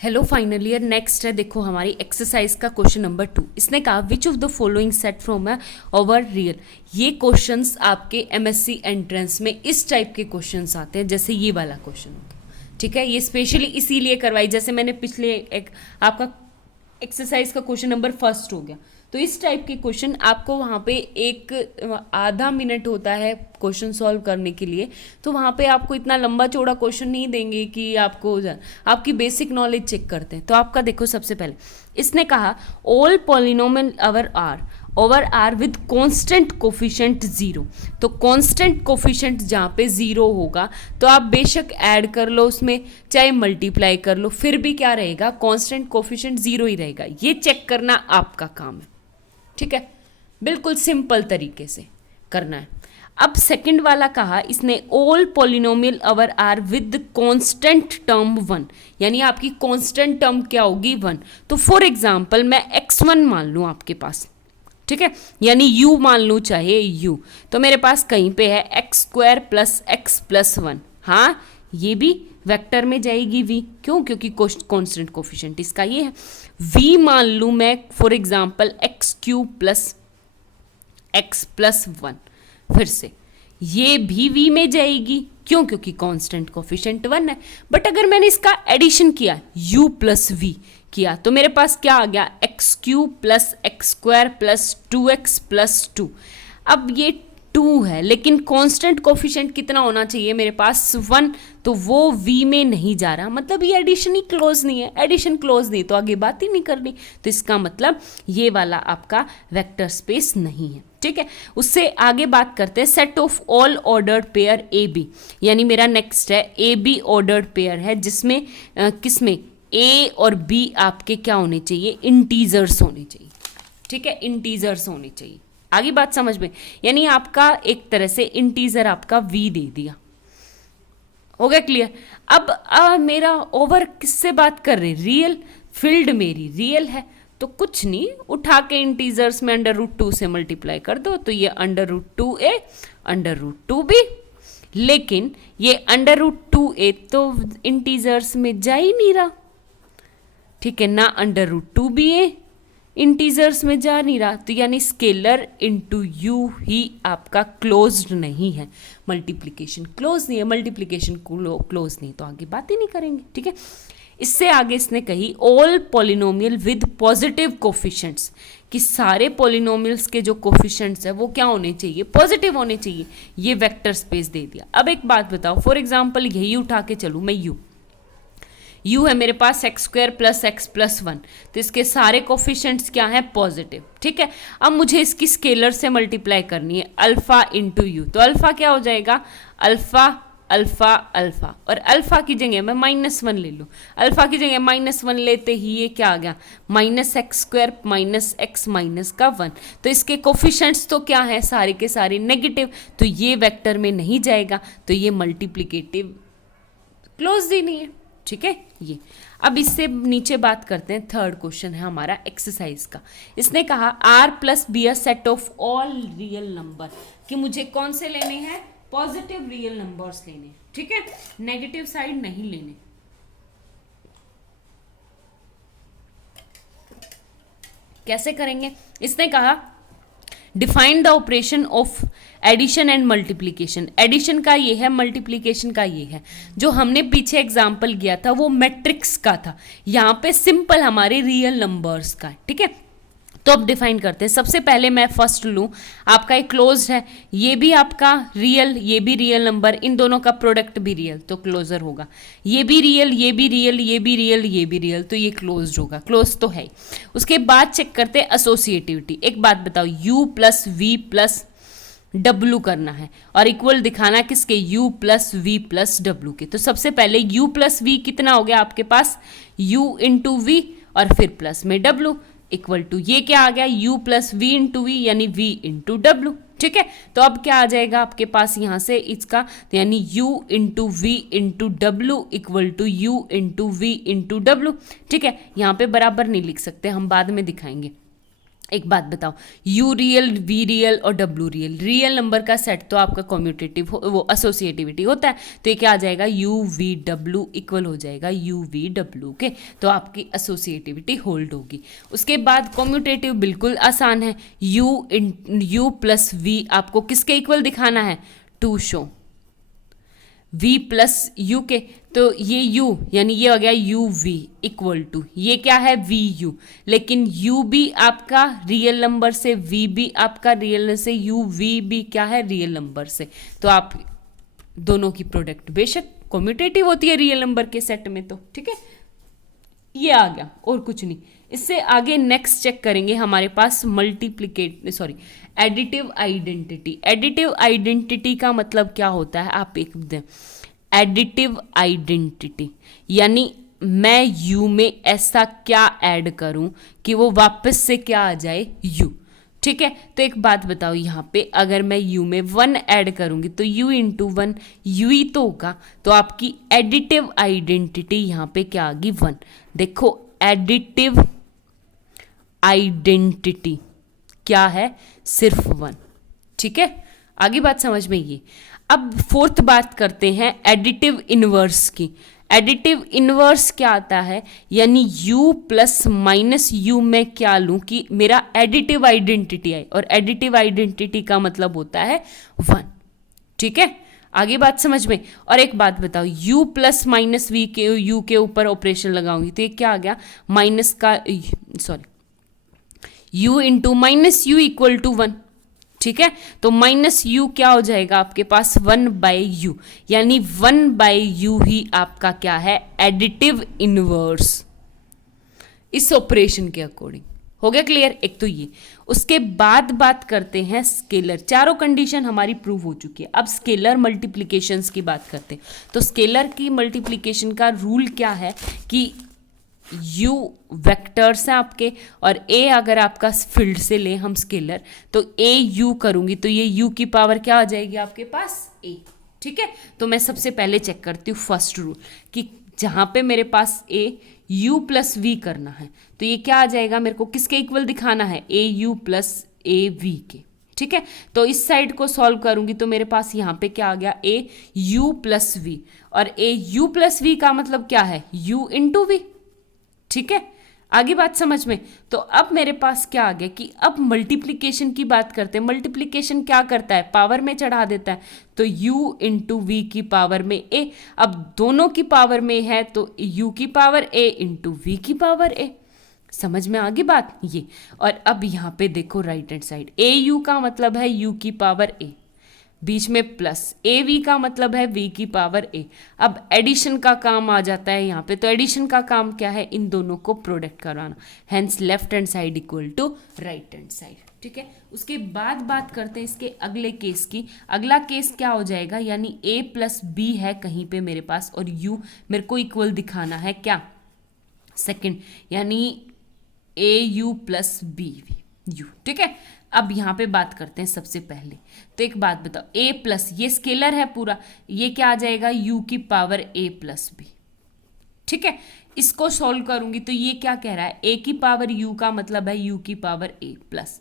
Hello final year next है। देखो हमारी एक्सरसाइज का क्वेश्चन नंबर 2। इसने कहा which of the following set from है ओवर रियल। ये क्वेश्चंस आपके एमएससी एंट्रेंस में इस टाइप के क्वेश्चंस आते हैं, जैसे ये वाला क्वेश्चन होगा। ठीक है, ये स्पेशली इसीलिए करवाई, जैसे मैंने पिछले एक आपका एक्सरसाइज का क्वेश्चन नंबर 1 हो गया, तो इस टाइप के क्वेश्चन आपको वहाँ पे एक आधा मिनट होता है क्वेश्चन सॉल्व करने के लिए। तो वहाँ पे आपको इतना लंबा चौड़ा क्वेश्चन नहीं देंगे कि आपको आपकी बेसिक नॉलेज चेक करते हैं। तो आपका देखो, सबसे पहले इसने कहा all polynomial over R with constant coefficient 0। तो कांस्टेंट कोफिशिएंट जहाँ पे 0 होगा तो आप बेशक ऐड कर लो उसमें, चाहे मल्टीप्लाई कर लो, फिर भी क्या रहेगा, कांस्टेंट कोफिशिएंट 0 ही रहेगा। ये चेक करना आपका काम है। ठीक है, बिल्कुल सिंपल तरीके से करना है। अब सेकंड वाला कहा इसने all polynomial over R with constant term 1, यानी आपकी कांस्टेंट टर्म क्या होगी 1। तो फॉर एग्जांपल मैं x1 मान लूँ आपके पास, ठीक है, यानी u मान लूँ चाहे u, तो मेरे पास कहीं पे है x² प्लस x प्लस 1। हाँ, ये भी वेक्टर में जाएगी v, क्यों, क्योंकि कांस्टेंट कोफिशिएंट इसका ये है। v मान लूँ मैं for example x³ plus x plus 1, फिर से ये भी v में जाएगी, क्यों, क्योंकि कांस्टेंट कोफिशिएंट 1 है। बट अगर मैंने इसका एडिशन किया u प्लस v किया तो मेरे पास क्या आ गया, x³ plus x² plus 2x plus 2। अब ये 2 है, लेकिन कांस्टेंट कोफिशिएंट कितना होना चाहिए मेरे पास 1, तो वो v में नहीं जा रहा, मतलब ये एडिशन ही क्लोज नहीं है। एडिशन क्लोज नहीं तो आगे बात ही नहीं करनी, तो इसका मतलब ये वाला आपका वेक्टर स्पेस नहीं है। ठीक है, उससे आगे बात करते हैं set of all ordered pair A B, यानी मेरा नेक्स्ट है ए बी ऑर्डर्ड पेयर है, जिसमें किसमें ए और बी आपके क्या होने चाहिए, इंटीजर्स होने चाहिए। ठीक है, इंटीजर्स होने चाहिए। आगे बात समझ में, यानी आपका एक तरह से इंटीजर आपका v दे दिया, हो गया क्लियर। अब मेरा ओवर किससे बात कर रहे, रियल, फील्ड मेरी रियल है, तो कुछ नहीं, उठा के इंटीजर्स में √2 से मल्टीप्लाई कर दो, तो ये √2a √2b। लेकिन ये √2a तो इंटीजर्स में जा ही नहीं रहा, ठीक है ना, √2ba इंटीजर्स में जा नहीं रहा, तो यानी स्केलर इनटू u ही आपका क्लोज्ड नहीं है। मल्टीप्लिकेशन क्लोज नहीं है, मल्टीप्लिकेशन क्लोज नहीं तो आगे बात ही नहीं करेंगे। ठीक है, इससे आगे इसने कही all polynomial with positive coefficients, कि सारे पॉलिनोमियल्स के जो कोफिशिएंट्स है वो क्या होने चाहिए, पॉजिटिव होने चाहिए। ये वेक्टर स्पेस दे दिया। अब एक बात बताओ, फॉर एग्जाम्पल यही उठा के चलूँ मैं, u है मेरे पास x² प्लस x प्लस 1, तो इसके सारे कोफिशिएंट्स क्या है, पॉजिटिव। ठीक है, अब मुझे इसकी स्केलर से मल्टीप्लाई करनी है, अल्फा इंटू यू, तो अल्फा क्या हो जाएगा, अल्फा अल्फा अल्फा, और अल्फा की जगह मैं -1 ले लूँ, अल्फा की जगह -1 लेते ही ये क्या आ गया, -x² माइनस x माइनस का 1। तो इसके कोफिशिएंट्स तो क्या है, सारे के सारे नेगेटिव, तो ये वेक्टर में नहीं जाएगा, तो ये मल्टीप्लिकेटिव क्लोज ही नहीं है। ठीक है, ये अब इससे नीचे बात करते हैं। थर्ड क्वेश्चन है हमारा एक्सरसाइज का। इसने कहा r plus be a set of all real number, कि मुझे कौन से लेने हैं, पॉजिटिव रियल नंबर्स लेने। ठीक है, नेगेटिव साइड नहीं लेने। कैसे करेंगे, इसने कहा define the operation of addition and multiplication. Addition का ये है, मल्टीप्लीकेशन का ये है। जो हमने पीछे एग्जाम्पल किया था वो मैट्रिक्स का था, यहाँ पे सिंपल हमारे रियल नंबर्स का। ठीक है, तो अब डिफाइन करते हैं। सबसे पहले मैं फर्स्ट लूँ, आपका एक क्लोज है, ये भी आपका रियल, ये भी रियल नंबर, इन दोनों का प्रोडक्ट भी रियल, तो क्लोजर होगा। ये भी रियल, ये भी रियल, ये भी रियल, ये भी रियल, तो ये क्लोज होगा, क्लोज तो है। उसके बाद चेक करते हैं एसोसिएटिविटी। एक बात बताओ, u plus v plus w करना है और इक्वल दिखाना किसके, u plus v plus w के। तो सबसे पहले u प्लस v कितना हो गया आपके पास, u इंटू वी और फिर प्लस में w इक्वल टू, ये क्या आ गया, u plus V into V, यानी v इंटू डब्ल्यू। ठीक है, तो अब क्या आ जाएगा आपके पास यहाँ से इसका, तो यानी u इंटू वी इंटू डब्ल्यू equal to u into v into W. ठीक है, यहाँ पे बराबर नहीं लिख सकते, हम बाद में दिखाएंगे। एक बात बताओ, यू रियल, वी रियल और डब्ल्यू रियल, रियल नंबर का सेट तो आपका कम्यूटेटिव वो एसोसिएटिविटी होता है, तो ये क्या आ जाएगा, यू वी डब्ल्यू इक्वल हो जाएगा यू वी डब्ल्यू के, तो आपकी एसोसिएटिविटी होल्ड होगी। उसके बाद कम्यूटेटिव बिल्कुल आसान है, यू प्लस वी आपको किसके इक्वल दिखाना है, to show v plus u के, तो ये u यानी ये हो गया यू वी इक्वल टू, ये क्या है वी यू, लेकिन u भी आपका रियल नंबर से, v भी आपका रियल से, u v भी क्या है रियल नंबर से, तो आप दोनों की प्रोडक्ट बेशक कम्यूटेटिव होती है रियल नंबर के सेट में, तो ठीक है ये आ गया और कुछ नहीं। इससे आगे नेक्स्ट चेक करेंगे, हमारे पास एडिटिव आइडेंटिटी। एडिटिव आइडेंटिटी का मतलब क्या होता है, आप एक दें, एडिटिव आइडेंटिटी यानी मैं यू में ऐसा क्या ऐड करूं कि वो वापस से क्या आ जाए यू, ठीक है। तो एक बात बताओ, यहाँ पे अगर मैं u में 1 ऐड करूंगी तो u इंटू 1 u ही तो होगा, तो आपकी एडिटिव आइडेंटिटी यहाँ पे क्या आ गई 1। देखो एडिटिव आइडेंटिटी क्या है, सिर्फ 1, ठीक है। आगे बात समझ में ये। अब फोर्थ बात करते हैं एडिटिव इनवर्स की। एडिटिव इनवर्स क्या आता है, यानी u प्लस माइनस यू में क्या लूं कि मेरा एडिटिव आइडेंटिटी आए, और एडिटिव आइडेंटिटी का मतलब होता है 1, ठीक है। आगे बात समझ में। और एक बात बताओ, u प्लस माइनस वी के u के ऊपर ऑपरेशन लगाऊंगी तो ये क्या आ गया, माइनस का u into minus u equal to 1, ठीक है। तो माइनस यू क्या हो जाएगा आपके पास 1 बाय यू, यानी 1 बाय यू ही आपका क्या है एडिटिव इनवर्स इस ऑपरेशन के अकॉर्डिंग। हो गया क्लियर, एक तो ये। उसके बाद बात करते हैं स्केलर। चारों कंडीशन हमारी प्रूव हो चुकी है, अब स्केलर मल्टीप्लिकेशंस की बात करते हैं। तो स्केलर की मल्टीप्लिकेशन का रूल क्या है कि u वेक्टर्स हैं आपके, और a अगर आपका फील्ड से ले हम स्केलर, तो a u करूंगी तो ये u की पावर क्या आ जाएगी आपके पास a, ठीक है। तो मैं सबसे पहले चेक करती हूँ फर्स्ट रूल कि जहां पे मेरे पास a u प्लस v करना है तो ये क्या आ जाएगा, मेरे को किसके इक्वल दिखाना है, a u plus a v के, ठीक है। तो इस साइड को सॉल्व करूंगी तो मेरे पास यहाँ पे क्या आ गया, a u प्लस v, और a u प्लस v का मतलब क्या है u इंटू v, ठीक है। आगे बात समझ में। तो अब मेरे पास क्या आ गया कि अब मल्टीप्लिकेशन की बात करते हैं। मल्टीप्लिकेशन क्या करता है, पावर में चढ़ा देता है, तो u इंटू वी की पावर में a, अब दोनों की पावर में है तो u की पावर a इंटू वी की पावर a। समझ में आ गई बात ये। और अब यहाँ पे देखो right hand side, a u का मतलब है u की पावर a, बीच में प्लस ए वी का मतलब है v की पावर a। अब एडिशन का काम आ जाता है यहाँ पे, तो एडिशन का काम क्या है, इन दोनों को प्रोडक्ट कराना, hence left hand side equal to right hand side, ठीक है। उसके बाद बात करते हैं इसके अगले केस की। अगला केस क्या हो जाएगा, यानी a प्लस बी है कहीं पे मेरे पास, और u मेरे को इक्वल दिखाना है क्या, सेकेंड, यानी a u plus b u, ठीक है। अब यहाँ पे बात करते हैं सबसे पहले, तो एक बात बताओ, a प्लस ये स्केलर है पूरा, ये क्या आ जाएगा u की पावर a प्लस बी, ठीक है। इसको सॉल्व करूंगी तो ये क्या कह रहा है, a की पावर u का मतलब है u की पावर a प्लस,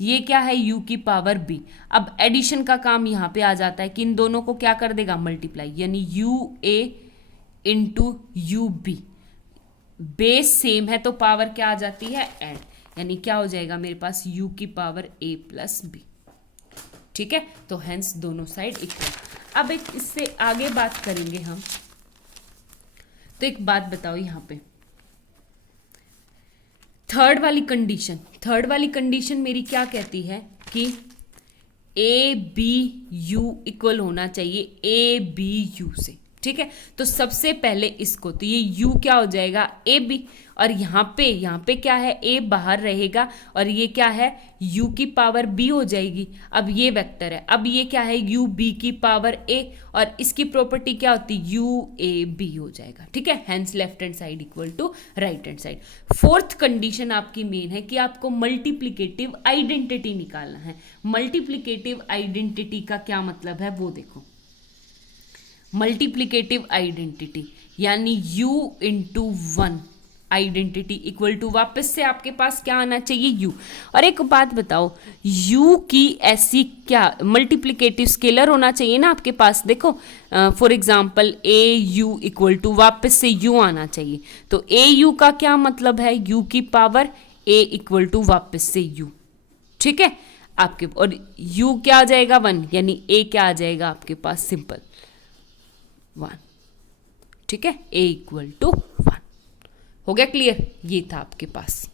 ये क्या है u की पावर b। अब एडिशन का काम यहाँ पे आ जाता है कि इन दोनों को क्या कर देगा, मल्टीप्लाई, यानी u a into u b, base same है तो पावर क्या आ जाती है ऐड, यानी क्या हो जाएगा मेरे पास u की पावर a प्लस बी, ठीक है। तो हेंस दोनों साइड इक्वल। अब एक इससे आगे बात करेंगे हम, तो एक बात बताओ यहाँ पे थर्ड वाली कंडीशन मेरी क्या कहती है कि a b u इक्वल होना चाहिए a b u से, ठीक है। तो सबसे पहले इसको, तो ये u क्या हो जाएगा ए बी, और यहाँ पे क्या है a बाहर रहेगा, और ये क्या है u की पावर b हो जाएगी। अब ये वेक्टर है, अब ये क्या है u b की पावर a, और इसकी प्रॉपर्टी क्या होती है u a b हो जाएगा, ठीक है। Hence left hand side equal to right hand side. Fourth condition आपकी मेन है कि आपको मल्टीप्लिकेटिव आइडेंटिटी निकालना है। मल्टीप्लिकेटिव आइडेंटिटी का क्या मतलब है वो देखो, मल्टीप्लिकेटिव आइडेंटिटी यानी u into 1 identity equal to वापस से आपके पास क्या आना चाहिए यू। और एक बात बताओ, यू की ऐसी क्या मल्टीप्लिकेटिव स्केलर होना चाहिए ना आपके पास। देखो for example a u equal to वापस से यू आना चाहिए। तो ए यू का क्या मतलब है, यू की पावर ए इक्वल टू वापस से यू। ठीक है आपके, और u क्या आ जाएगा 1, यानी a क्या आ जाएगा आपके पास सिंपल 1। ठीक है, a इक्वल टू 1। हो गया क्लियर, ये था आपके पास।